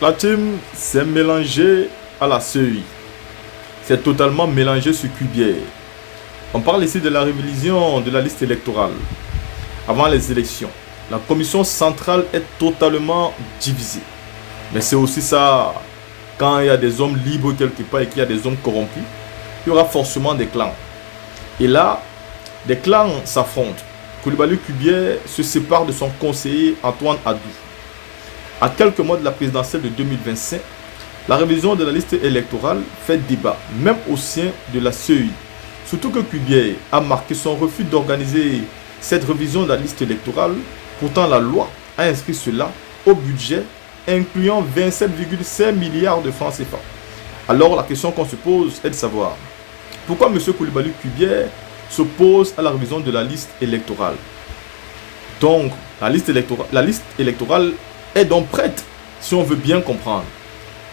La team s'est mélangée à la CEI. C'est totalement mélangé sur Cubière. On parle ici de la révision de la liste électorale avant les élections. La commission centrale est totalement divisée. Mais c'est aussi ça, quand il y a des hommes libres quelque part et qu'il y a des hommes corrompus, il y aura forcément des clans. Et là, des clans s'affrontent. Coulibaly Cubière se sépare de son conseiller Antoine Adou. À quelques mois de la présidentielle de 2025, la révision de la liste électorale fait débat, même au sein de la CEI. Surtout que Cubière a marqué son refus d'organiser cette révision de la liste électorale. Pourtant, la loi a inscrit cela au budget, incluant 27,5 milliards de francs CFA. Alors, la question qu'on se pose est de savoir pourquoi M. Coulibaly Cubière s'oppose à la révision de la liste électorale. Donc, la liste électorale est donc prête, si on veut bien comprendre.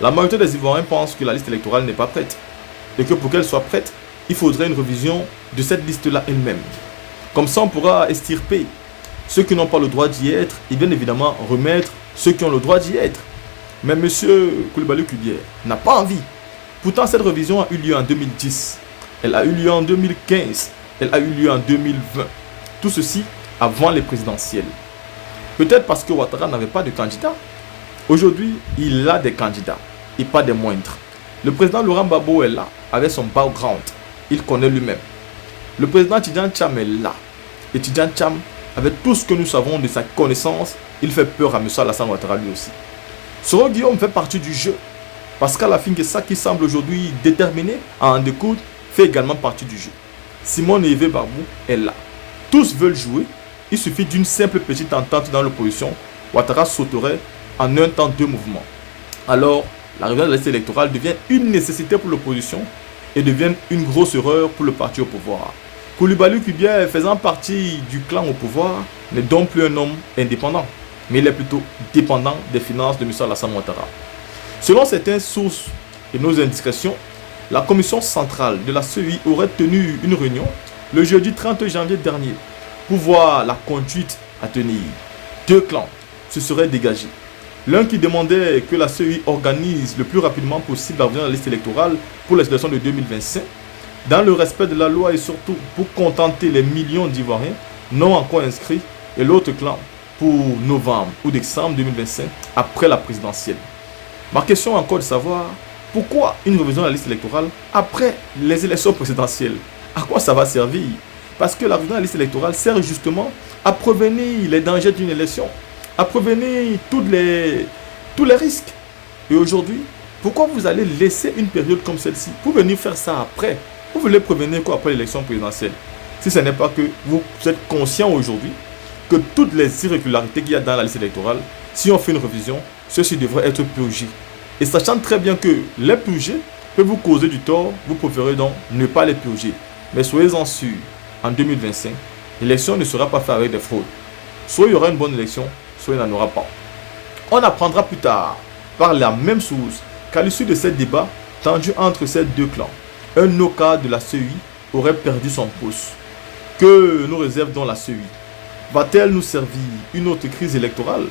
La majorité des Ivoiriens pensent que la liste électorale n'est pas prête. Et que pour qu'elle soit prête, il faudrait une révision de cette liste-là elle-même. Comme ça, on pourra extirper ceux qui n'ont pas le droit d'y être et bien évidemment remettre ceux qui ont le droit d'y être. Mais M. Coulibaly Cubière n'a pas envie. Pourtant, cette révision a eu lieu en 2010. Elle a eu lieu en 2015. Elle a eu lieu en 2020. Tout ceci avant les présidentielles. Peut-être parce que Ouattara n'avait pas de candidat. Aujourd'hui, il a des candidats et pas des moindres. Le président Laurent Gbagbo est là avec son background. Il connaît lui-même. Le président Tidjane Tcham est là. Et Tidjane Tcham, avec tout ce que nous savons de sa connaissance, il fait peur à M. Alassane Ouattara lui aussi. Soro Guillaume fait partie du jeu. Pascal Afingessa, qui semble aujourd'hui déterminé à en découdre, fait également partie du jeu. Simon Yves Barbou est là. Tous veulent jouer. Il suffit d'une simple petite entente dans l'opposition. Ouattara sauterait en un temps deux mouvements. Alors, la révision de la liste électorale devient une nécessité pour l'opposition et devient une grosse erreur pour le parti au pouvoir. Coulibaly Cubière, faisant partie du clan au pouvoir, n'est donc plus un homme indépendant, mais il est plutôt dépendant des finances de M. Alassane Ouattara. Selon certaines sources et nos indiscrétions, la commission centrale de la CEI aurait tenu une réunion le jeudi 30 janvier dernier pour voir la conduite à tenir. Deux clans se seraient dégagés. L'un qui demandait que la CEI organise le plus rapidement possible la révision de la liste électorale pour les élections de 2025, dans le respect de la loi et surtout pour contenter les millions d'Ivoiriens non encore inscrits, et l'autre clan pour novembre ou décembre 2025 après la présidentielle. Ma question est encore de savoir pourquoi une révision de la liste électorale après les élections présidentielles. À quoi ça va servir? Parce que la révision de la liste électorale sert justement à prévenir les dangers d'une élection, à prévenir tous les risques. Et aujourd'hui, pourquoi vous allez laisser une période comme celle-ci pour venir faire ça après? Vous voulez prévenir quoi après l'élection présidentielle? Si ce n'est pas que vous êtes conscient aujourd'hui que toutes les irrégularités qu'il y a dans la liste électorale, si on fait une révision, ceci devrait être purgé. Et sachant très bien que les purger peuvent vous causer du tort, vous préférez donc ne pas les purger. Mais soyez-en sûrs, en 2025, l'élection ne sera pas faite avec des fraudes. Soit il y aura une bonne élection, soit il n'y en aura pas. On apprendra plus tard, par la même source, qu'à l'issue de ce débat tendu entre ces deux clans, un noka de la CEI aurait perdu son poste. Que nous réserve donc la CEI? Va-t-elle nous servir une autre crise électorale?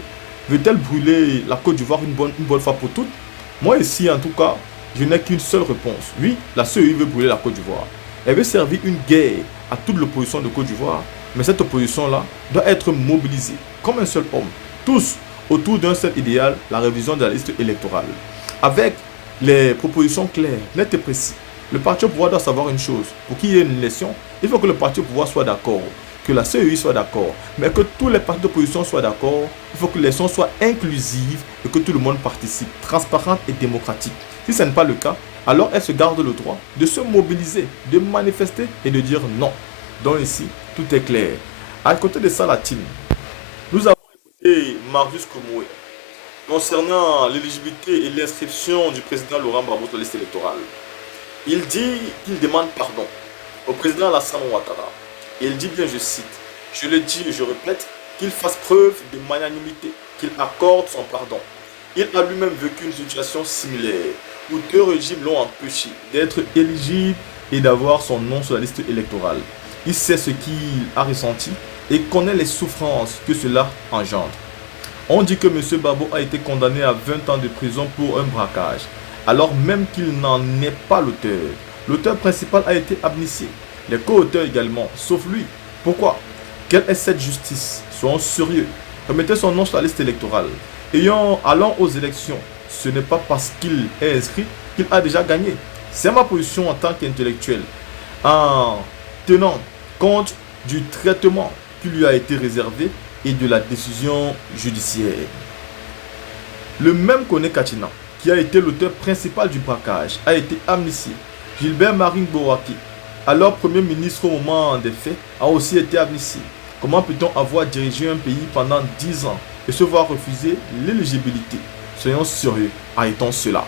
Veut-elle brûler la Côte d'Ivoire une bonne fois pour toutes? Moi ici, en tout cas, je n'ai qu'une seule réponse. Oui, la CEI veut brûler la Côte d'Ivoire. Elle veut servir une guerre à toute l'opposition de Côte d'Ivoire. Mais cette opposition-là doit être mobilisée comme un seul homme. Tous autour d'un seul idéal, la révision de la liste électorale. Avec les propositions claires, nettes et précises. Le parti au pouvoir doit savoir une chose. Pour qu'il y ait une élection, il faut que le parti au pouvoir soit d'accord. Que la CEI soit d'accord. Mais que tous les partis d'opposition soient d'accord. Il faut que l'élection soit inclusive et que tout le monde participe. Transparente et démocratique. Si ce n'est pas le cas, alors elle se garde le droit de se mobiliser, de manifester et de dire non. Donc ici, tout est clair. À côté de ça, la team, nous avons écouté Marius Komoué concernant l'éligibilité et l'inscription du président Laurent Gbagbo sur la liste électorale. Il dit qu'il demande pardon au président Alassane Ouattara. Il dit bien, je cite, je le dis et je répète, qu'il fasse preuve de magnanimité, qu'il accorde son pardon. Il a lui-même vécu une situation similaire où deux régimes l'ont empêché d'être éligible et d'avoir son nom sur la liste électorale. Il sait ce qu'il a ressenti et connaît les souffrances que cela engendre. On dit que M. Babo a été condamné à 20 ans de prison pour un braquage, alors même qu'il n'en est pas l'auteur. L'auteur principal a été amnistié, les co-auteurs également, sauf lui. Pourquoi? Quelle est cette justice? Soyons sérieux. Remettez son nom sur la liste électorale. Allant aux élections, ce n'est pas parce qu'il est inscrit qu'il a déjà gagné. C'est ma position en tant qu'intellectuel, en tenant compte du traitement qui lui a été réservé et de la décision judiciaire. Le même Koné Katina, qui a été l'auteur principal du braquage, a été amnistié. Gilbert Marine Bouaki, alors Premier ministre au moment des faits, a aussi été amnistié. Comment peut-on avoir dirigé un pays pendant 10 ans et se voir refuser l'éligibilité? Soyons sérieux, arrêtons cela.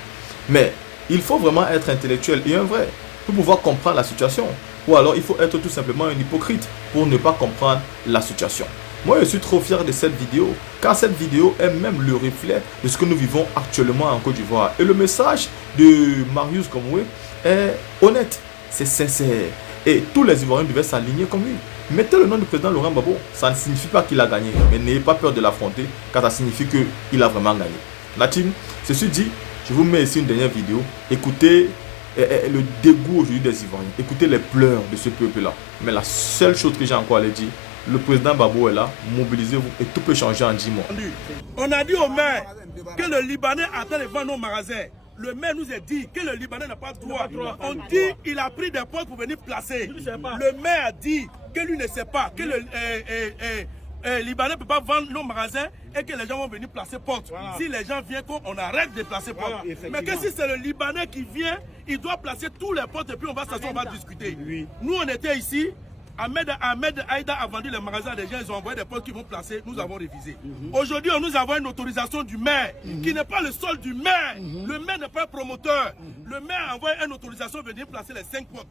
Mais il faut vraiment être intellectuel et un vrai pour pouvoir comprendre la situation. Ou alors il faut être tout simplement un hypocrite pour ne pas comprendre la situation. Moi, je suis trop fier de cette vidéo, car cette vidéo est même le reflet de ce que nous vivons actuellement en Côte d'Ivoire. Et le message de Marius Komoué est honnête, c'est sincère. Et tous les Ivoiriens devaient s'aligner comme lui. Mettez le nom du président Laurent Gbagbo, ça ne signifie pas qu'il a gagné, mais n'ayez pas peur de l'affronter, car ça signifie qu'il a vraiment gagné. La team, ceci dit, je vous mets ici une dernière vidéo. Écoutez le dégoût aujourd'hui des Ivoiriens. Écoutez les pleurs de ce peuple-là. Mais la seule chose que j'ai encore à leur dire, le président Babo est là, mobilisez-vous et tout peut changer en 10 mois. On a dit au maire que le Libanais attend devant nos magasins. Le maire nous a dit que le Libanais n'a pas de droit. On dit qu'il a pris des postes pour venir placer. Le maire a dit que lui ne sait pas, que le Libanais ne peut pas vendre nos magasins et que les gens vont venir placer porte. Voilà. Si les gens viennent, on arrête de placer porte. Voilà, mais que si c'est le Libanais qui vient, il doit placer tous les portes et puis on va s'asseoir, on va discuter. Oui. Nous, on était ici. Ahmed Aïda a vendu les magasins des gens, ils ont envoyé des postes qui vont placer, nous avons révisé. Aujourd'hui, on nous envoie une autorisation du maire, qui n'est pas le sol du maire. Le maire n'est pas un promoteur. Le maire a envoyé une autorisation de venir placer les 5 portes.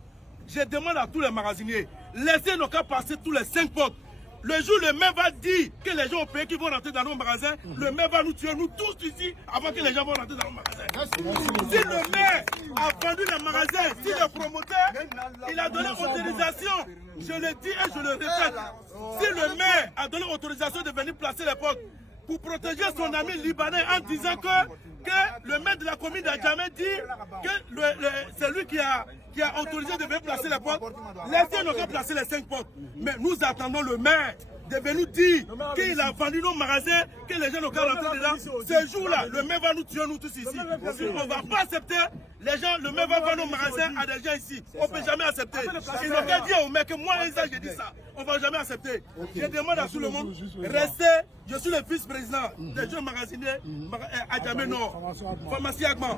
Je demande à tous les magasiniers, laissez nos cas passer tous les 5 portes. Le jour le maire va dire que les gens au pays qui vont rentrer dans nos magasins, le maire va nous tuer, nous tous ici, avant que les gens vont rentrer dans nos magasins. Si le maire a vendu les magasins, si le promoteur, il a donné autorisation, je le dis et je le répète, si le maire a donné autorisation de venir placer les portes pour protéger son ami libanais en disant que le maire de la commune d'Adjamé dit que c'est lui qui a autorisé de venir placer les portes, laissez-nous placer les 5 portes. Mais nous attendons le maire de venir dire qu'il a vendu nos magasins, que les gens n'ont qu'à rentrer dedans. Ce jour-là, le maire va nous tuer, nous tous ici. On ne va pas accepter, les gens, le maire va vendre nos magasins à des gens ici. On ne peut jamais accepter. Ils n'ont qu'à dire au maire que moi, j'ai dit ça. On ne va jamais accepter. Je demande à tout le monde, restez. Je suis le vice-président des jeunes magasiniers à Djamé Nord, Pharmacie Agman.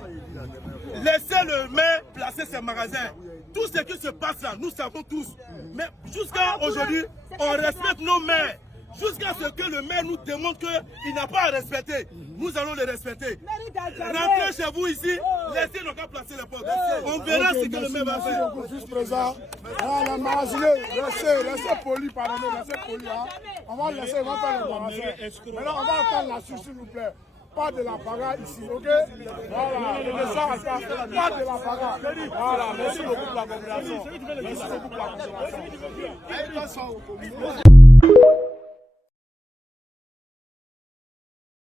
Laissez le maire placer ses magasins. Tout ce qui se passe là, nous savons tous. Mais jusqu'à aujourd'hui, on respecte nos maires. Jusqu'à ce que le maire nous démontre qu'il n'a pas à respecter. Nous allons le respecter. Rentrez chez vous ici, laissez nos gars placer les portes. On verra ce que le maire va faire. Vice-président, les magasiniers, laissez poli, pardonnez, laissez poli. On va laisser, on va faire le magasin. Maintenant, on va attendre la suite, s'il vous plaît. Pas de la pagaille ici, ok? Voilà, le message, pas de la pagaille. Voilà, merci beaucoup pour la coopération. Merci beaucoup pour la coopération.